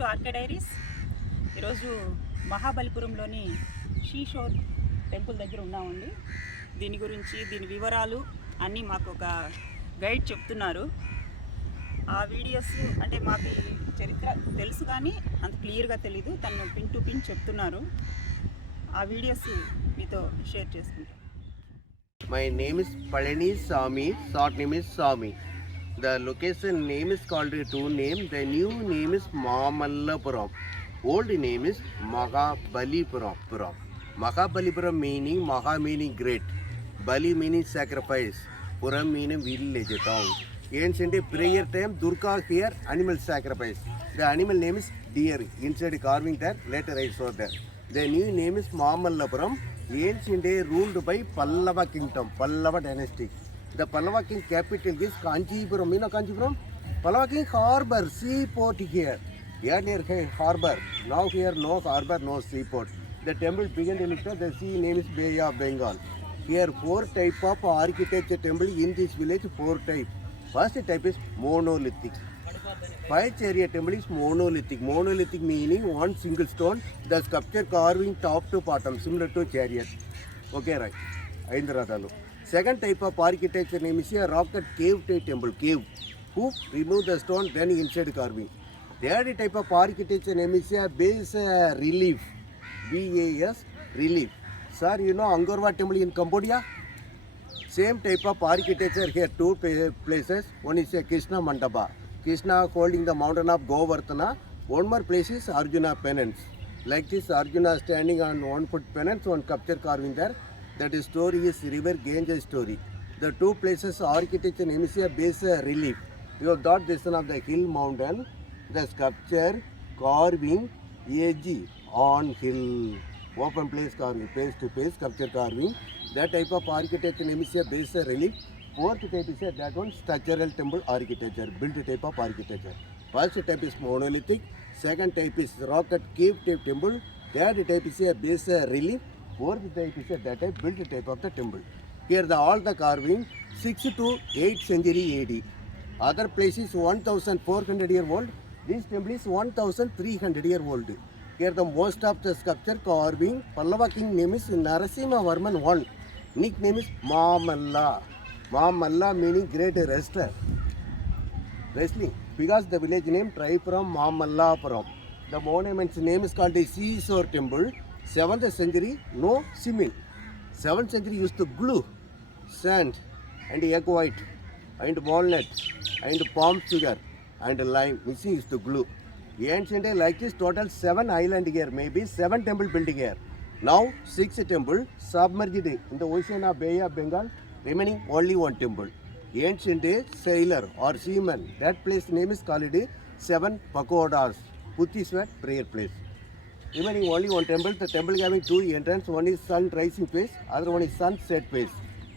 To RK diaries. ఈరోజు మహాబలిపురంలోని seashore temple దగ్గర ఉన్నామండి. దీని గురించి దీని వివరాలు అన్నీ మాకు ఒక గైడ్ చెప్తున్నారు. ఆ వీడియోస్ అంటే మాకు చరిత్ర తెలుసు కానీ అంత క్లియర్గా తెలీదు. తను పిన్ టు పిన్ చెప్తున్నారు. ఆ వీడియోస్ మీతో షేర్ చేసుకుంటాం. My name is Palani Sami, short name is Sami. The location name is called two name. The new name is Mamallapuram. Old name is Mahabalipuram. Mahabalipuram meaning Maha meaning great, Bali meaning sacrifice, Puram meaning village town. Ancient prayer time Durga here animal sacrifice. The animal name is deer. Inside carving there later I saw there. The new name is Mamallapuram. Ancient day ruled by Pallava kingdom, Pallava dynasty. The Pallava king capital is Kanchipuram. You know Kanchipuram? Pallava king harbor, seaport here. Here near harbor. Now here no harbor, no seaport. The temple began to look at the sea name is Bay of Bengal. Here 4 type of architecture temple in this village, 4 type. First type is monolithic. 5 chariot temple is monolithic. Monolithic meaning one single stone, the sculpture carving top to bottom, similar to chariot. Okay, right. Aindradalu. Second type of architecture name is a rocket cave type temple. Cave. Who remove the stone, then inside carving. Third type of architecture name is a base relief. BAS relief. Sir, you know Angkor Wat temple in Cambodia? Same type of architecture here, 2 places. One is a Krishna Mandapa. Krishna holding the mountain of Govardhana. One more place is Arjuna penance. Like this, Arjuna standing on 1 foot penance, one sculpture carving there. That story is river Ganges story. The 2 places architecture name is a base relief. You have got this one of the hill mountain. The sculpture carving edge on hill. Open place carving, face to face sculpture carving. That type of architecture name is a base relief. 4th type is that one structural temple architecture, built type of architecture. First type is monolithic. Second type is rocket cave type temple. Third type is a base relief. 4th type is that type built type of the temple. Here all the carving 6 to 8th century AD. Other places 1400 year old. This temple is 1300 year old. Here the most of the sculpture carving Pallava king name is Narasimha Varman I. Nickname is Mamalla. Mamalla meaning great wrestler. Wrestling. Because the village name tribe from Mamallapuram. The monument's name is called the Seashore Temple. 7th century, no cement. 7th century used to glue, sand and egg white and walnut and palm sugar and lime. Missing is to glue. Ancient day like this total 7 island here, maybe 7 temple built here. Now 6 temple submerged in the ocean of Bay of Bengal, remaining only 1 temple. Ancient day sailor or seaman, that place name is called 7 pagodas, Buddhist prayer place. Remaining only 1 temple, the temple having 2 entrances, one is sun rising face, other one is sunset face.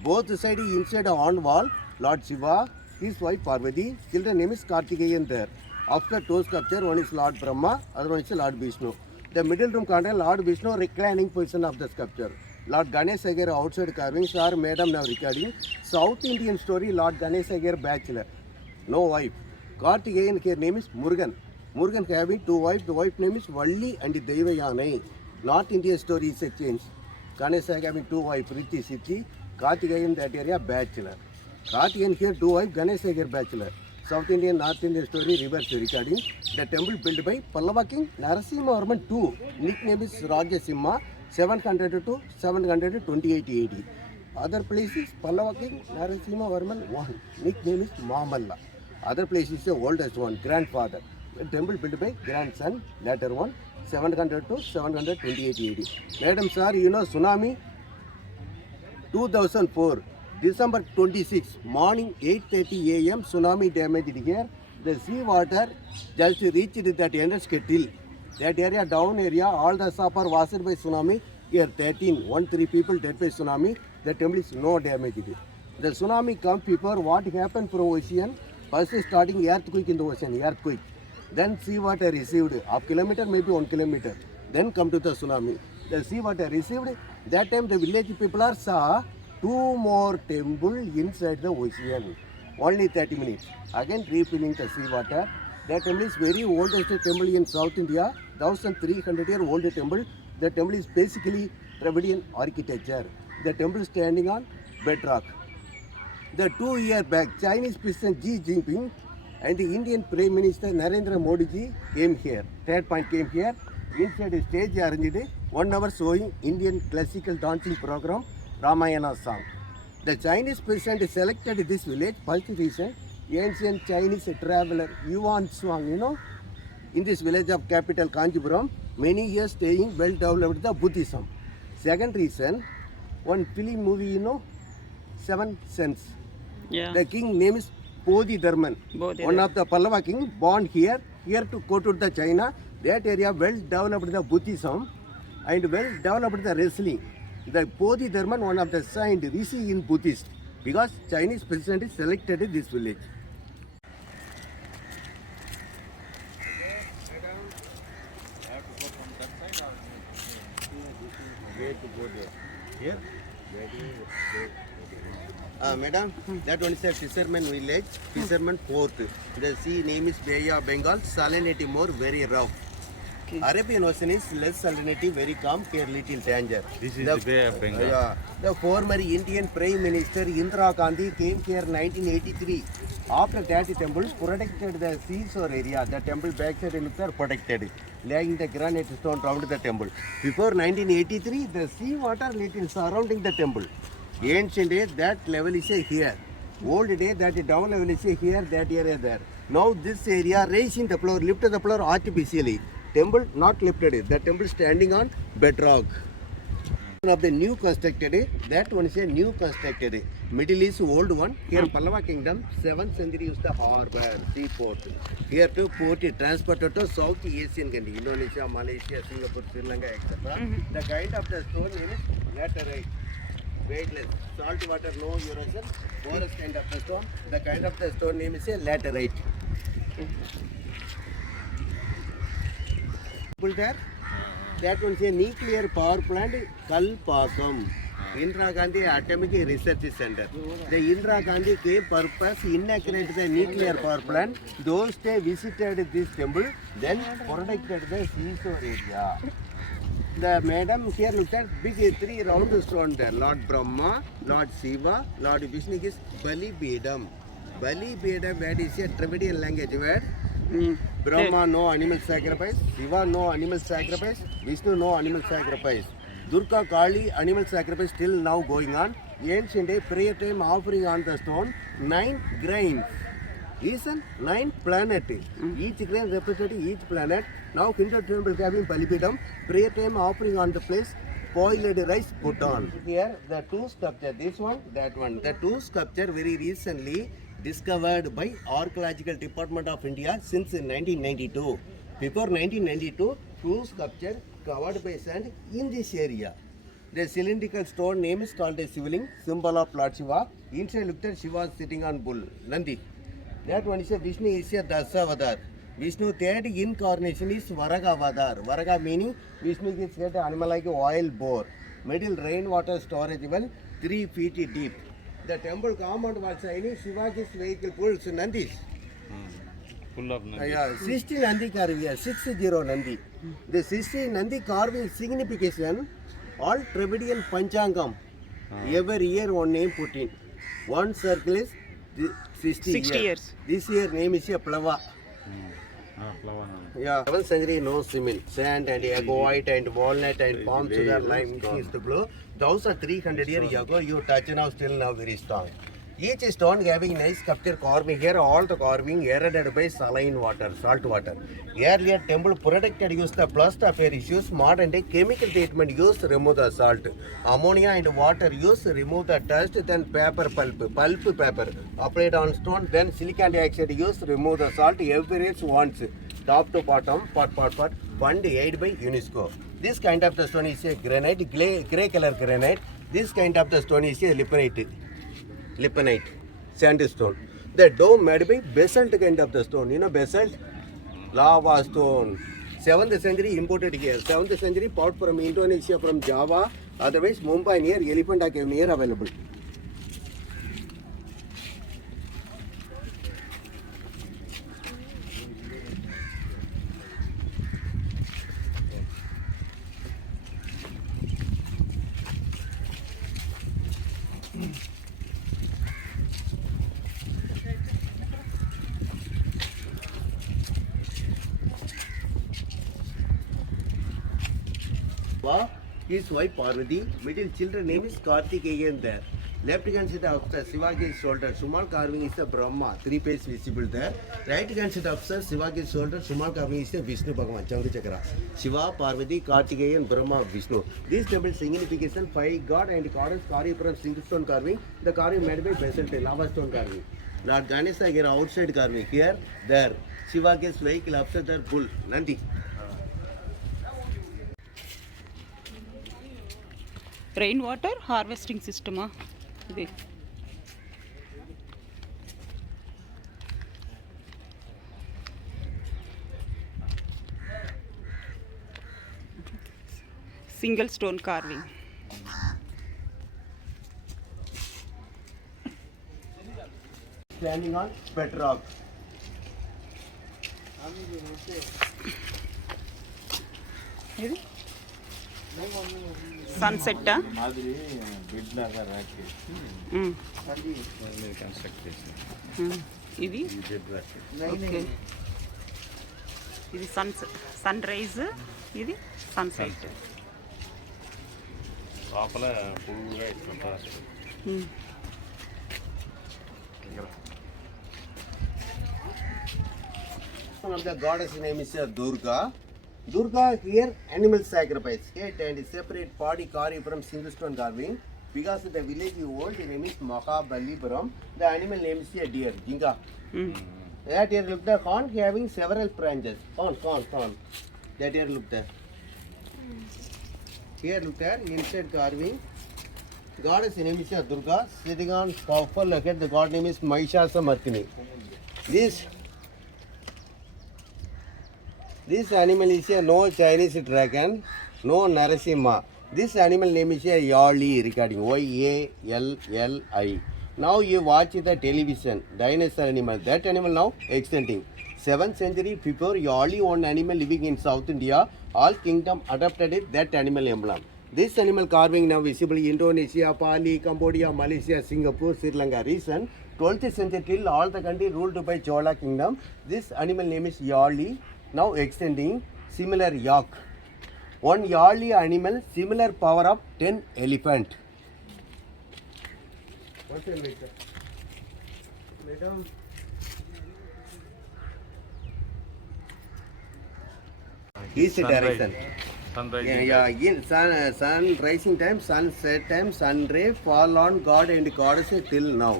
Both sides inside on wall, Lord Shiva, his wife Parvati, children name is Kartikeyan there. After 2 sculpture, one is Lord Brahma, other one is Lord Vishnu. The middle room contains Lord Vishnu reclining position of the sculpture. Lord Ganesh Agar outside carvings are madam now recording. South Indian story Lord Ganesh Agar bachelor, no wife. Kartikeyan here name is Murugan. Murugan having 2 wives. The wife name is Valli and Devayani. North Indian story is a change. Ganesh Agar having 2 wives, Richi Sithi. Kartikeyan that area bachelor. Kartikeyan here 2 wives, Ganesh Agar bachelor. South Indian, North Indian story reverse recording. The temple built by Pallava king Narasimha Varman II. Nickname is Rajasimha. 700 to 728 AD. Other places Pallava king Narasimha Varman I. Nickname is Mamalla. Other places the oldest one, grandfather. The temple built by grandson, later one, 700 to 728 AD. Madam sir, you know tsunami? 2004, December 26, morning 8:30 AM, tsunami damaged here. The sea water just reached that entrance till. That area, down area, all the shop are washed by tsunami. Here 13 people dead by tsunami. The temple is no damage. The tsunami come before what happened from ocean. First starting earthquake in the ocean, earthquake. Then sea water received, half kilometer, maybe 1 kilometer. Then come to the tsunami. The sea water received. That time the village people are saw 2 more temple inside the ocean. Only 30 minutes. Again refilling the sea water. That temple is very oldest temple in South India, 1300-year-old temple. The temple is basically Dravidian architecture. The temple standing on bedrock. The 2 years back, Chinese President Xi Jinping and the Indian Prime Minister Narendra Modi ji came here. Third point came here. Inside the stage arranged 1 hour showing Indian classical dancing program, Ramayana song. The Chinese president selected this village. First reason, ancient Chinese traveler Yuan Shuang, in this village of capital Kanchipuram, many years staying, well developed the Buddhism. Second reason, one film movie, Seven Sense. Yeah. The king name is Bodhidharman. One of the Pallava king born here to go to the China. That area well developed the Buddhism and well developed the wrestling. The Bodhidharman, one of the saint rishi in Buddhist, because Chinese president is selected this village. Madam, that one is a fisherman village, fisherman port. The sea name is Bay of Bengal, salinity more, very rough. Okay. Arabian Ocean is less salinity, very calm, care little danger. This is the Bay of Bengal. The former Indian Prime Minister Indira Gandhi came here 1983. After that, the temple protected the seashore area. The temple backside and are protected, laying the granite stone around the temple. Before 1983, the sea water little surrounding the temple. Ancient days, that level is here. Old day, that down level is here, that area there. Now this area raising the floor, lifted the floor artificially. Temple not lifted. The temple standing on bedrock. One of the new constructed, that one is a new constructed. Middle East old one. Here Pallava kingdom, 7th century used the harbor, seaport. Here to port transported to South Asian country, Indonesia, Malaysia, Singapore, Sri Lanka, etc. The kind of the stone name is laterite. Weightless, salt water, no erosion, porous kind of the stone. The kind of the stone name is a laterite. There, that one is a nuclear power plant, Kalpakam. Indira Gandhi Atomic Research Center. The Indira Gandhi came purpose inaugurated the nuclear power plant. Those they visited this temple, then protected the seashore area. The madam here looked at big 3 round stone there. Lord Brahma, Lord Shiva, Lord Vishnu is Bali Bedam. Bali Bedam word is a Dravidian language word. Brahma no animal sacrifice, Shiva no animal sacrifice, Vishnu no animal sacrifice. Durga Kali animal sacrifice still now going on. Ancient day prayer time offering on the stone 9 grains. Reason 9 planet. Each grain representing each planet. Now Hindu temple having Palipidam, prayer time offering on the place, boiled rice put on. Here the 2 sculpture, this one, that one. The 2 sculpture very recently discovered by Archaeological Department of India since 1992. Before 1992, 2 sculpture covered by sand in this area. The cylindrical stone name is called a Shivaling, symbol of Lord Shiva. Inside looked at Shiva sitting on bull, Nandi. That one is a Vishnu is a Dasavadar. Vishnu third incarnation is Varagavadar. Varaga meaning Vishnu is set animal like oil bore. Middle rainwater storage well 3 feet deep. The temple compound was shiny. Shivaji's vehicle pulls Nandis. Full of Nandi. 60 Nandi carving, 60 Nandi. The 60 Nandi carving signification, all Dravidian Panchangam. Every year one name put in. One circle is 60 years. This year name is a Plava. Yeah. 7th century no cement, sand and egg white and walnut and palm sugar lime is to blow. 1300 years ago you touch now still now very strong. Each stone having nice sculpture carving here, all the carving eroded by saline water, salt water. Earlier temple protected used the plaster of Paris use, modern day chemical treatment used to remove the salt. Ammonia and water used to remove the dust, then paper pulp paper applied on stone, then silicon dioxide used to remove the salt, every once, top to bottom, part, fund aid by UNESCO. This kind of the stone is a granite, grey color granite. This kind of the stone is a liponite, sandstone. The dome made by basalt kind of the stone. You know basalt? Lava stone. 7th century imported here. 7th century bought from Indonesia, from Java. Otherwise Mumbai near Elephant Cave near available. His wife Parvati. Middle children name is Kartikeyan there. Left hand side upstairs, Shivaji's shoulder. Small carving is a Brahma. 3 page visible there. Right hand side upstairs, Shivaji's shoulder. Small carving is a Vishnu Bhagavan. Changu Chakra. Shiva, Parvati, Kartikeyan, Brahma, Vishnu. This temple signification 5 God and goddess Karipuram single stone carving. The carving made by basalt lava stone carving. Lord Ganesha here outside carving. Here, there. Shivaji's vehicle upstairs there bull. Nandi. Rain water harvesting సిస్టమా ఇది? Single stone carving. Standing on bedrock. ఇది సన్సెట్టా? మాదిరి bed లాగా rack construct చేసి ఇది bed rack. Okay. ఇది sun rise, ఇది sunset. లోపల పువ్వుగా ఇస్తుంటారు. One of the goddess name is Durga. Durga here animal sacrifice. Head and separate body carving from single stone carving. Because the village is old, the name is Mahabalipuram. The animal name is a deer, Jinga. That here look the horn having several branches. Horn. That here look there. Here look there, inside carving. Goddess name is Durga. Sitting on powerful head, the god name is Mahishasuramartini. This animal is a no Chinese dragon, no Narasimha. This animal name is a Yali, recording Y-A-L-L-I. Now you watch the television, dinosaur animal. That animal now extincting. 7th century before, Yali one animal living in South India. All kingdom adopted it, that animal emblem. This animal carving now visible in Indonesia, Bali, Cambodia, Malaysia, Singapore, Sri Lanka. Reason 12th century till all the country ruled by Chola kingdom. This animal name is Yali. Now extending similar yak. One Yali animal, similar power of 10 elephant. What's your name, sir? Madam. East direction. Sunrise. Yeah. In sun rising time, sunset time, sun ray fall on God and goddess till now.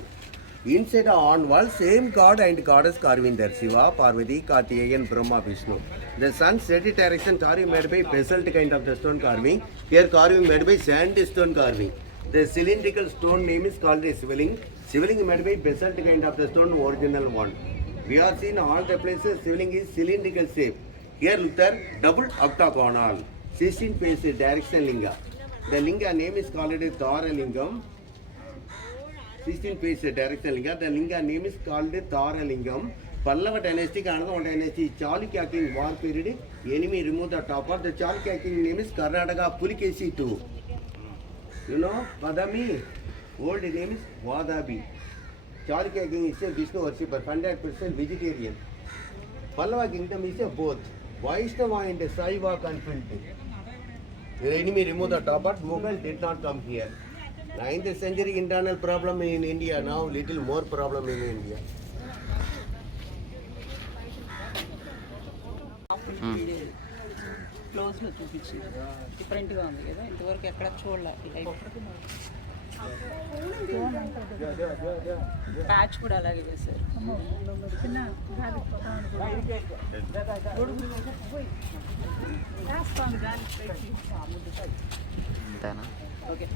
Inside on wall, same god and goddess carving there. Shiva, Parvati, Kartikeyan, Brahma, Vishnu. The sun set direction carving made by basalt kind of the stone carving. Here carving made by sandstone carving. The cylindrical stone name is called a Shivaling. Shivaling made by basalt kind of the stone, original one. We are seen all the places Shivaling is cylindrical shape. Here look there, double octagonal. 16 face direction linga. The linga name is called a Thara Lingam. 16 face direction linga. The linga name is called a Thara Lingam. Pallava dynasty, another one dynasty, Chalukya king war period. Enemy remove the top of the Chalukya king name is Karnataka Pulikesi too. You know, Vadami, old name is Vadabi. Chalukya king is a Vishnu worshipper, 100% vegetarian. Pallava kingdom is a both Vaishnava and Saiva conflict. The enemy removed the top, but Mughal did not come here. 9th century internal problem in India, now little more problem in India. క్లోజ్లో చూపించింది డిఫరెంట్గా ఉంది కదా, ఇంతవరకు ఎక్కడ చూడలేదు. Patch కూడా అలాగే వేశారు. ఓకే.